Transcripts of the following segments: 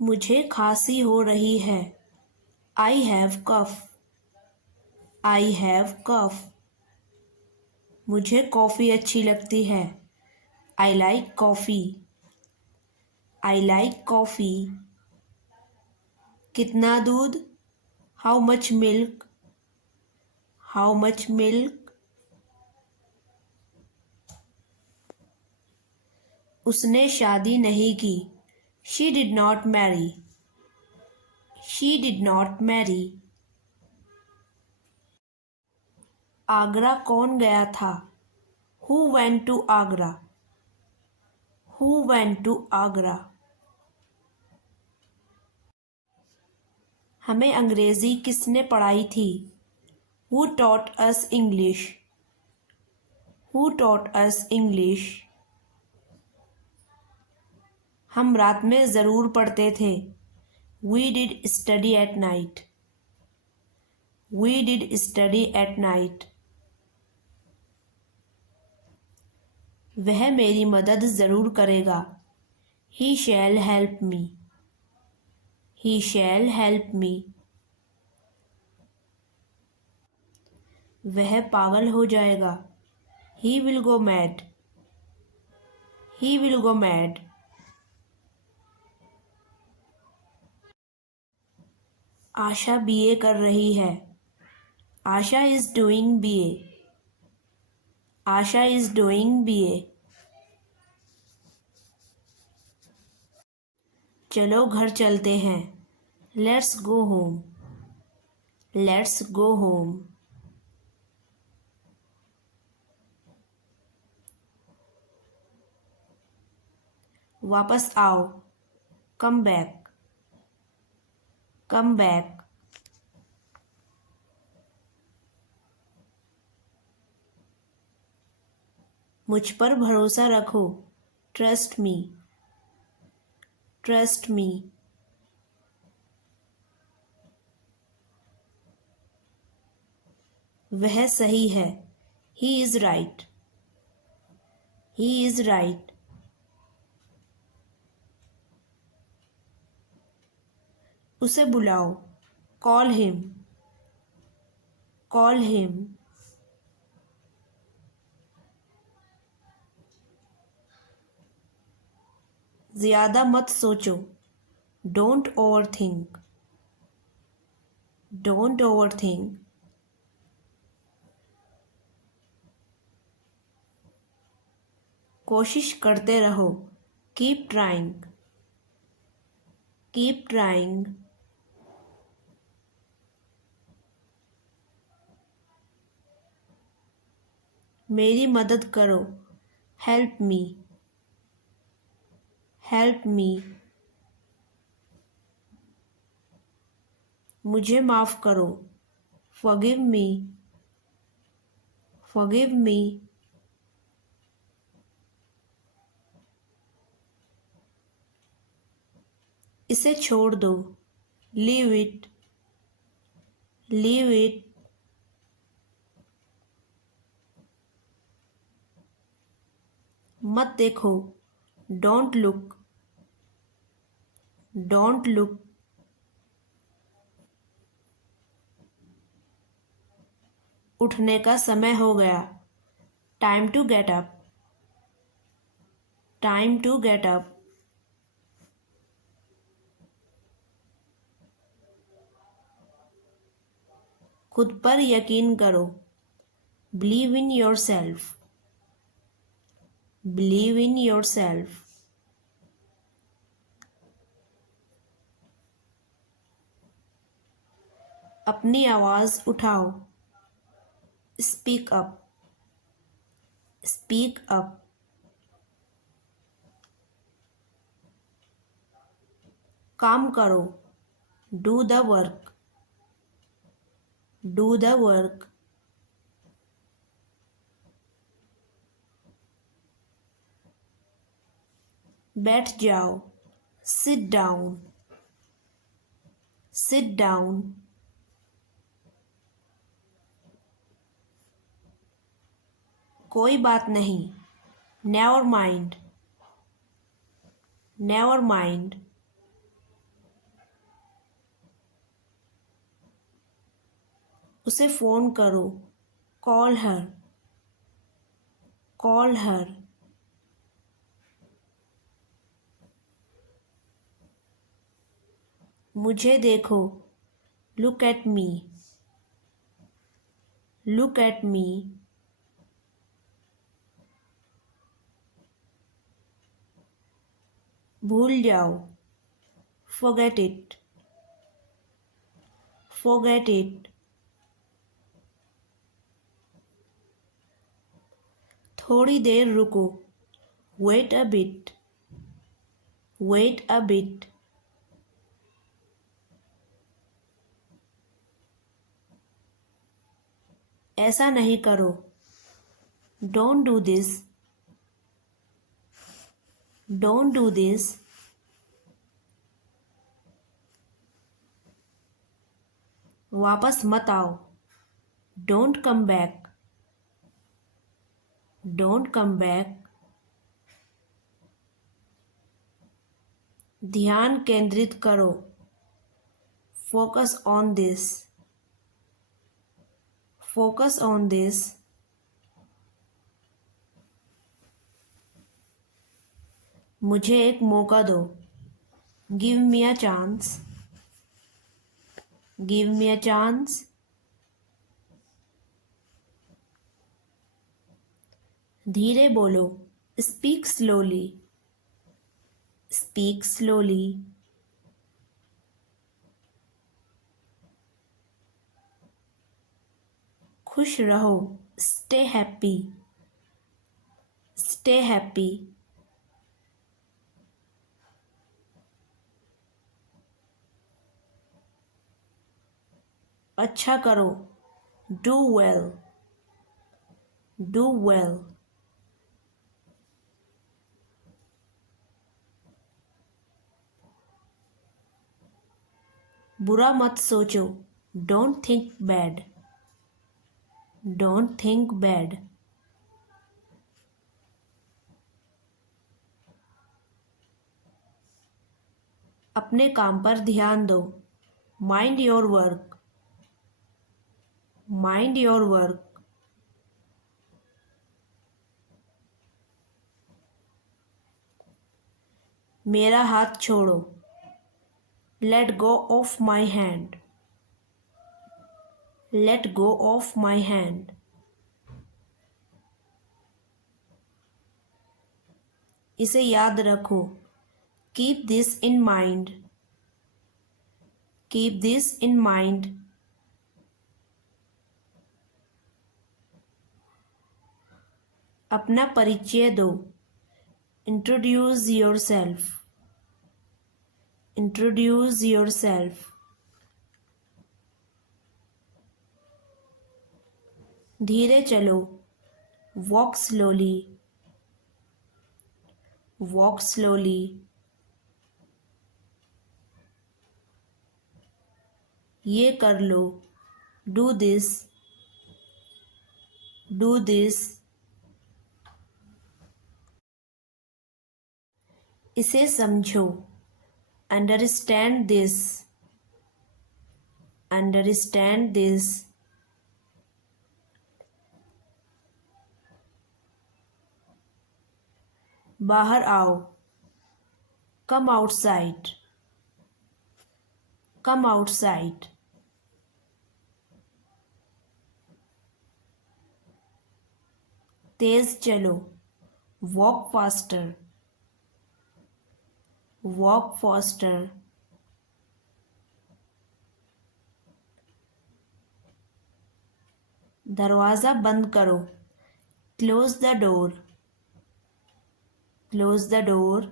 मुझे खांसी हो रही है। I have cough. I have cough. मुझे कॉफ़ी अच्छी लगती है। I like coffee. I like coffee. कितना दूध? How much milk? How much milk? उसने शादी नहीं की। She did not marry. She did not marry. Agra कौन गया था? Who went to Agra? Who went to Agra? हमें अंग्रेज़ी किसने पढ़ाई थी? Who taught us English? Who taught us English? हम रात में ज़रूर पढ़ते थे। We did study at night. We did study at night. वह मेरी मदद ज़रूर करेगा। He shall help me. He shall help me. वह पागल हो जाएगा। He will go mad. He will go mad. Asha BA कर रही है। Asha is doing BA. Asha is doing BA. चलो घर चलते हैं। Let's go home. Let's go home. वापस आओ। Come back. Come back. मुझ पर भरोसा रखो। Trust me. Trust me. वह सही है। He is right. He is right. उसे बुलाओ। Call him. Call him. ज़्यादा मत सोचो। Don't over think. Don't over think. कोशिश करते रहो। Keep trying. Keep trying. मेरी मदद करो। Help me. Help me. मुझे माफ़ करो। Forgive me. Forgive me. इसे छोड़ दो। Leave it. Leave it. मत देखो। Don't look. Don't look. उठने का समय हो गया। Time to get up. Time to get up. खुद पर यकीन करो। Believe in yourself. Believe in yourself. अपनी आवाज़ उठाओ। Speak up. Speak up. काम करो। Do the work. Do the work. बैठ जाओ। Sit down. Sit down. कोई बात नहीं। Never mind. Never mind. उसे फ़ोन करो। Call her. Call her. मुझे देखो। Look at me. Look at me. भूल जाओ। forget it। forget it। थोड़ी देर रुको। wait a bit। wait a bit। ऐसा नहीं करो। don't do this। don't do this। वापस मत आओ। don't come back। don't come back। ध्यान केंद्रित करो। focus on this। focus on this। मुझे एक मौका दो। give me a chance। give me a chance। धीरे बोलो। speak slowly। speak slowly। खुश रहो। stay happy। stay happy। अच्छा करो। do well। do well। बुरा मत सोचो। don't think bad। don't think bad। अपने काम पर ध्यान दो। mind your work। mind your work। मेरा हाथ छोड़ो। let go of my hand। let go of my hand। इसे याद रखो। keep this in mind। keep this in mind। अपना परिचय दो। introduce yourself। introduce yourself। धीरे चलो। walk slowly। walk slowly। ये कर लो। do this। do this। इसे समझो। understand this। understand this। बाहर आओ। come outside। come outside। तेज चलो। walk faster। walk faster। दरवाज़ा बंद करो। close the door। close the door।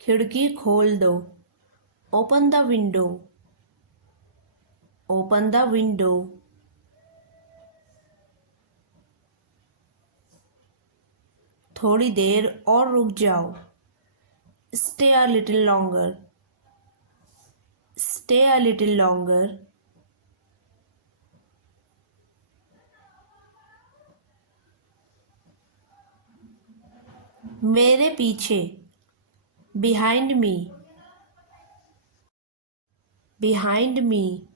खिड़की खोल दो। open the window। open the window। थोड़ी देर और रुक जाओ। stay a little longer। stay a little longer। मेरे पीछे। behind me। behind me,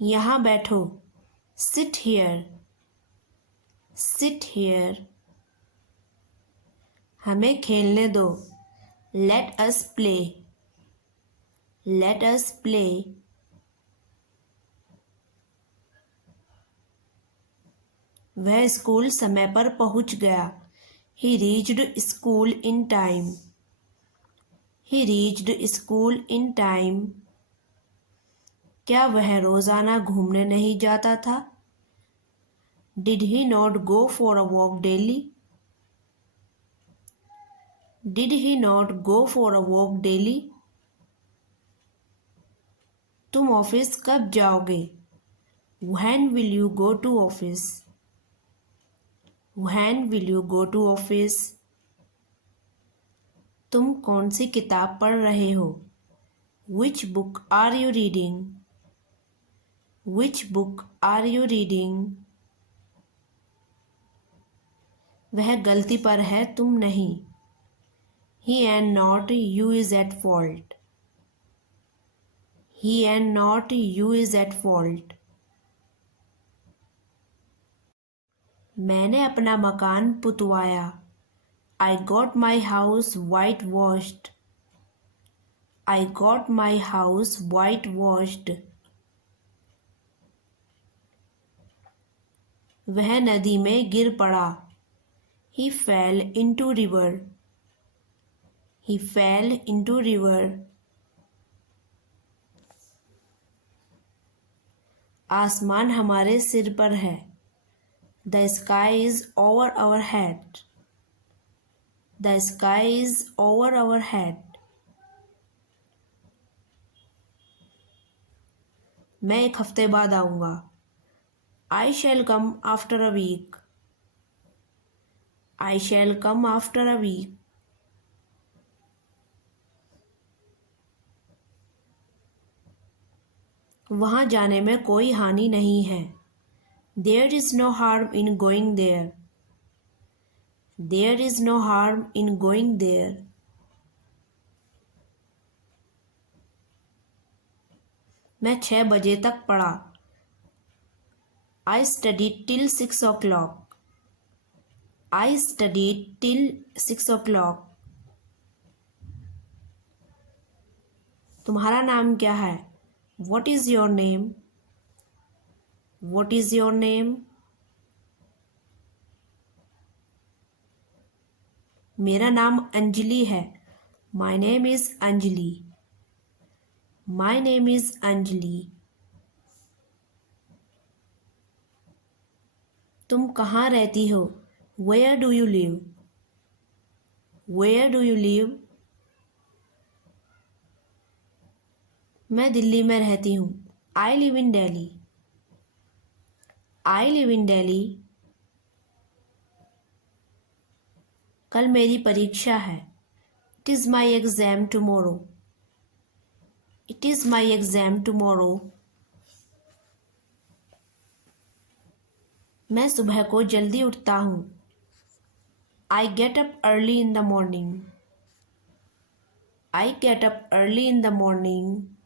यहाँ बैठो, sit here, sit here, हमें खेलने दो, let us play, let us play, वह स्कूल समय पर पहुंच गया, he reached school in time, he reached school in time, क्या वह रोजाना घूमने नहीं जाता था, did he not go for a walk daily, did he not go for a walk daily, तुम ऑफिस कब जाओगे, when will you go to office, when will you go to office, तुम कौन सी किताब पढ़ रहे हो, which book are you reading, which book are you reading, वह गलती पर है तुम नहीं, he and not you is at fault, he and not you is at fault, मैंने अपना मकान पुतवाया, I got my house whitewashed, I got my house whitewashed, वह नदी में गिर पड़ा, he fell into river, he fell into river, आसमान हमारे सिर पर है, the sky is over our head, the sky is over our head, मैं एक हफ्ते बाद आऊँगा, I shall come after a week, I shall come after a week, वहाँ जाने में कोई हानि नहीं है, there is no harm in going there, there is no harm in going there, मैं 6 बजे तक पढ़ा, I studied till 6 o'clock, I studied till 6 o'clock, तुम्हारा नाम क्या है, what is your name, what is your name, मेरा नाम अंजलि है, my name is Anjali, my name is Anjali, तुम कहाँ रहती हो, where do you live, where do you live, मैं दिल्ली में रहती हूँ, I live in Delhi, I live in Delhi, कल मेरी परीक्षा है, it is my exam tomorrow, it is my exam tomorrow, मैं सुबह को जल्दी उठता हूँ, I get up early in the morning, I get up early in the morning,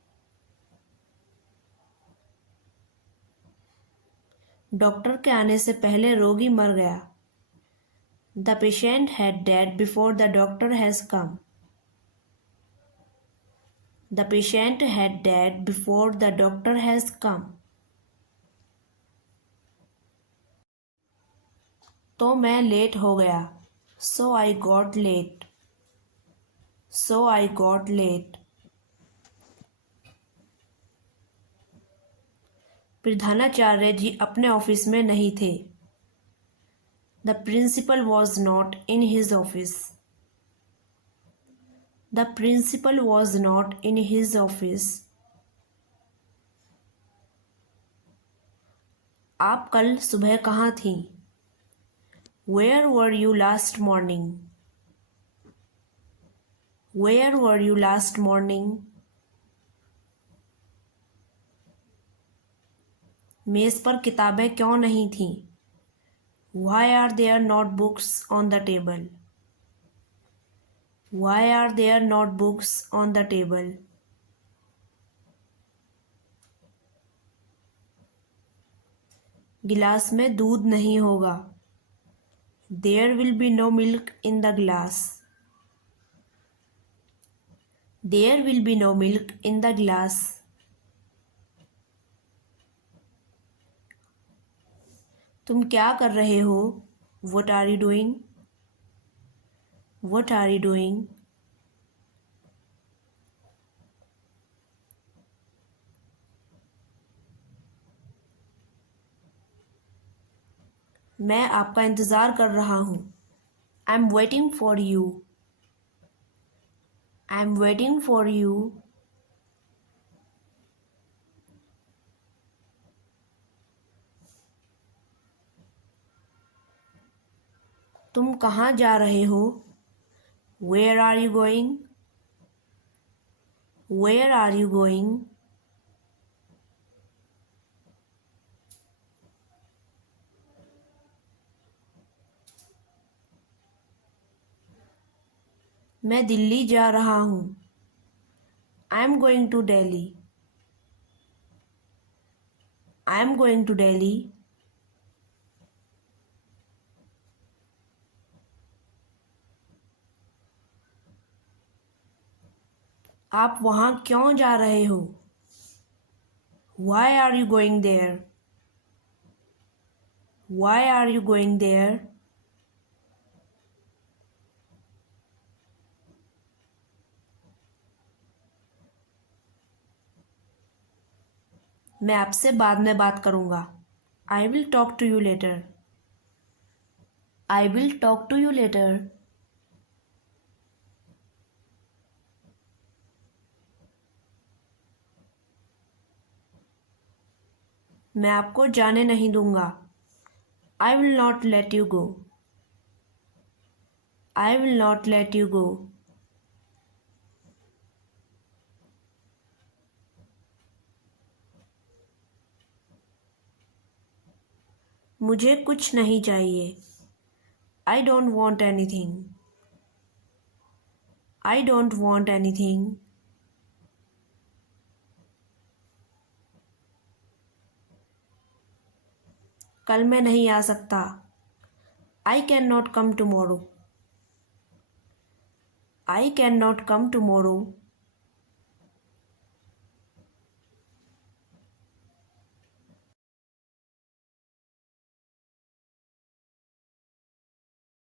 doctor के आने से पहले रोगी मर गया, the patient had died before the doctor has come, the patient had died before the doctor has come, तो मैं late हो गया, so I got late, so I got late, प्रधानाचार्य जी अपने ऑफिस में नहीं थे, the principal was not in his office, the principal was not in his office, आप कल सुबह कहाँ थीं, where were you last morning, where were you last morning, मेज पर किताबें क्यों नहीं थीं, why are there not books on the table, Why are there not books on the table? गिलास में दूध नहीं होगा. There will be no milk in the glass. There will be no milk in the glass. तुम क्या कर रहे हो? What are you doing? What are you doing? मैं आपका इंतज़ार कर रहा हूँ. I'm waiting for you. I'm waiting for you. तुम कहाँ जा रहे हो? Where are you going? Where are you going? मैं दिल्ली जा रहा हूँ. I'm going to Delhi. I'm going to Delhi. आप वहाँ क्यों जा रहे हो? Why are you going there? Why are you going there? मैं आपसे बाद में बात करूँगा. I will talk to you later. I will talk to you later. मैं आपको जाने नहीं दूँगा. I will not let you go. I will not let you go. मुझे कुछ नहीं चाहिए. I don't want anything. I don't want anything. कल मैं नहीं आ सकता. I cannot come tomorrow. I cannot come tomorrow.